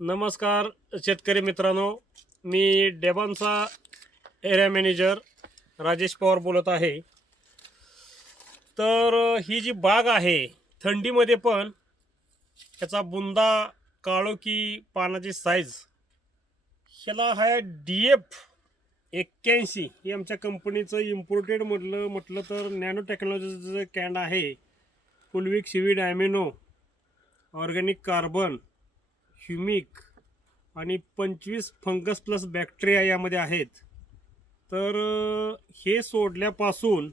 नमस्कार शेतकरी मित्रांनो, मी डेबॉनचा एरिया मॅनेजर राजेश पवार बोलत आहे. तर ही जी बाग आहे, थंडीमध्ये पण याचा बुंदा, काळोखी, पानाची साईज ह्याला आहे DF81. हे आमच्या कंपनीचं इम्पोर्टेड म्हटलं तर नॅनो टेक्नॉलॉजीचं कॅन आहे. फुलविक seaweed amino, organic carbon, humic आणि 25 फंगस प्लस बॅक्टेरिया यामध्ये आहेत. तर हे सोडल्यापासून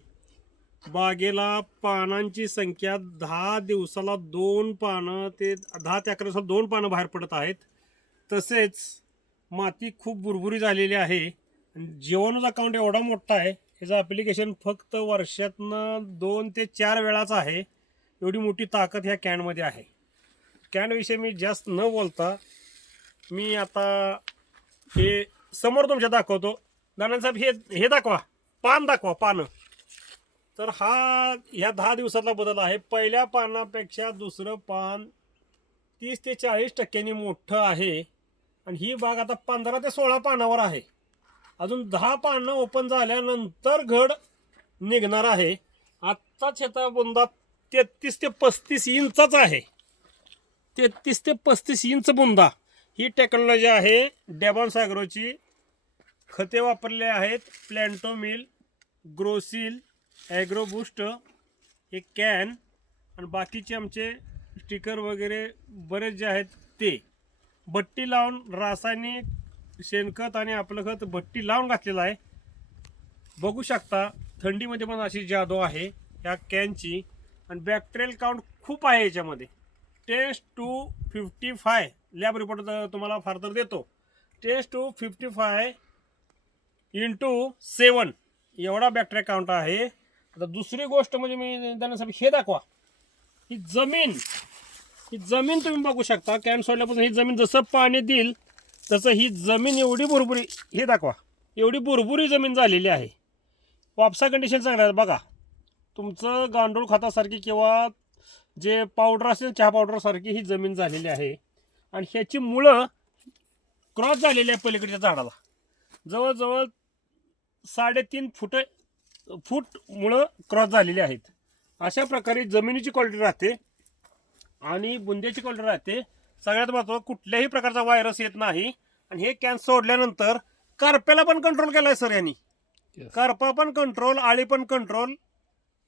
बागेला पानांची संख्या 10 दिवसाला 2 पानं ते 10 ते 11 दिवसाला 2 पानं बाहेर पडत आहेत. तसेच माती खूप बुरबुरी झालेली आहे. जीवाणूचा अकाउंट एवढा मोठा आहे, ह्याचं ॲप्लिकेशन फक्त वर्षातनं 2 ते 4 वेळाच आहे. एवढी मोठी ताकद ह्या कॅनमध्ये आहे. कॅनविषयी मी जास्त न बोलता मी आता हे समोर तुमच्या दाखवतो. दानंद साहेब, हे दाखवा, पान दाखवा, पानं. तर हा ह्या 10 दिवसातला बदल आहे. पहिल्या पानापेक्षा दुसरं पान 30 ते 40% मोठं आहे. आणि ही बाग आता 15 ते 16 पानावर आहे. अजून 10 पानं ओपन झाल्यानंतर घड निघणार आहे. आत्ताच ह्याचा बुंदा 33 ते 35 इंचाचा आहे. 33 ते 35 इंच बुंदा. ही टेक्नॉलॉजी आहे डेबॉन्स ॲग्रोची. खते वापरले आहेत प्लॅन्टोमिल, ग्रोसिल, ॲग्रोबूस्ट, हे कॅन आणि बाकीचे आमचे स्टिकर वगैरे बरेच जे आहेत ते. भट्टी लावून रासायनिक शेणखत आणि आपलं खत भट्टी लावून घातलेलं आहे. बघू शकता थंडीमध्ये पण अशी जादू आहे ह्या कॅनची. आणि बॅक्टेरियल काउंट खूप आहे याच्यामध्ये. 10⁵ लॅब रिपोर्ट तुम्हाला फार तर देतो. 10⁵ × 7 एवढा बॅक्टेरिया काउंट आहे. आता दुसरी गोष्ट म्हणजे मी देण्यासाठी हे दाखवा. ही जमीन तुम्ही बघू शकता. कॅन सोडल्यापासून ही जमीन जसं पाणी देईल तसं ही जमीन एवढी बुरबुरी, हे दाखवा, एवढी बुरबुरी जमीन झालेली आहे. वापसा कंडिशन चांगलं आहे बघा. तुमचं गांडूळ खतासारखी किंवा जे पावडर असेल चहा पावडरसारखी ही जमीन झालेली आहे. आणि ह्याची मुळं क्रॉस झालेली आहे पलीकडच्या झाडाला. जवळजवळ 3.5 फूट मुळं क्रॉस झालेली आहेत. अशा प्रकारे जमिनीची क्वालिटी राहते आणि बुंद्याची क्वालिटी राहते. सगळ्यात महत्त्वाचं, कुठल्याही प्रकारचा व्हायरस येत नाही. आणि हे कॅन सोडल्यानंतर करप्याला पण कंट्रोल केला आहे सर यांनी. करपा पण कंट्रोल, आळी पण कंट्रोल.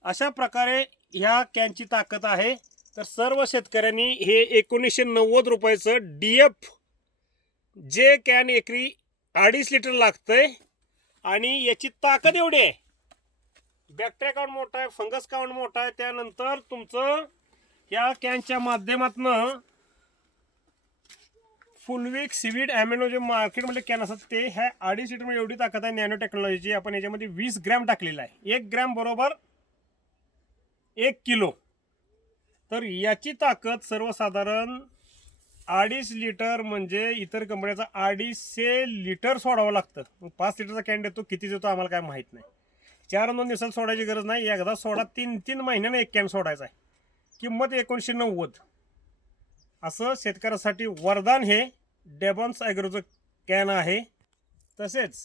अशा प्रकारे ह्या कॅनची ताकद आहे. तर सर्व शेतकऱ्यांनी हे 1990 रुपयाचं DF जे कॅन एकरी 2.5 लिटर लागतंय. आणि याची ताकद एवढी आहे. बॅक्टेरिया काउंट मोठा आहे, फंगस काउंट मोठा आहे. त्यानंतर तुमचं या कॅनच्या माध्यमातून फुलविक सीवीड ॲमिनो जे मार्केटमध्ये कॅन असतात ते ह्या 2.5 लिटरमध्ये एवढी ताकद आहे नॅनो टेक्नॉलॉजीची. आपण याच्यामध्ये 20 ग्रॅम टाकलेला आहे. 1 ग्रॅम बरोबर 1 किलो. तर याची ताकद सर्वसाधारण 2.5 लिटर म्हणजे इतर कंपन्याचा 250 लिटर सोडावं लागतं. मग 5 लिटरचा कॅन देतो, किती देतो आम्हाला काय माहीत नाही. 4-2 दिवसाला सोडायची गरज नाही. एकदा सोडा, 3 महिन्याने एक कॅन सोडायचा आहे. किंमत 1990. असं शेतकऱ्यासाठी वरदान हे डेबॉन्स ॲग्रोचं कॅन आहे. तसेच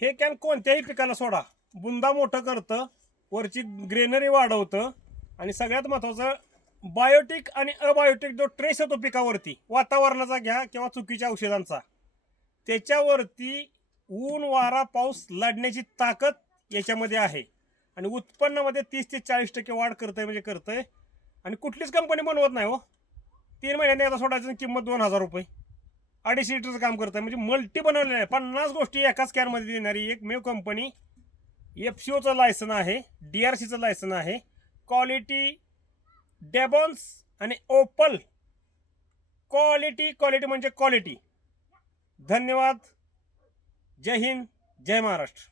हे कॅन कोणत्याही पिकाला सोडा, बुंदा मोठं करतं, वरची ग्रेनरी वाढवतं. आणि सगळ्यात महत्त्वाचं, बायोटिक आणि अबायोटिक जो ट्रेस येतो पिकावरती, वातावरणाचा घ्या किंवा चुकीच्या औषधांचा, त्याच्यावरती ऊन, वारा, पाऊस लढण्याची ताकद याच्यामध्ये आहे. आणि उत्पन्नामध्ये 30 ते 40% वाढ करतंय म्हणजे करतंय. आणि कुठलीच कंपनी बनवत नाही हो. 3 महिन्यांनी एकदा सोडायची किंमत 2000 रुपये. 250 लिटरचं काम करतंय म्हणजे मल्टी बनवलेलं आहे. 50 गोष्टी एकाच कॅनमध्ये देणारी एकमेव कंपनी. FCOचं लायसन आहे, DRCचं लायसन आहे. क्वालिटी डेबॉन्स आणि ओपल. क्वालिटी म्हणजे क्वालिटी. धन्यवाद. जय हिंद, जय महाराष्ट्र.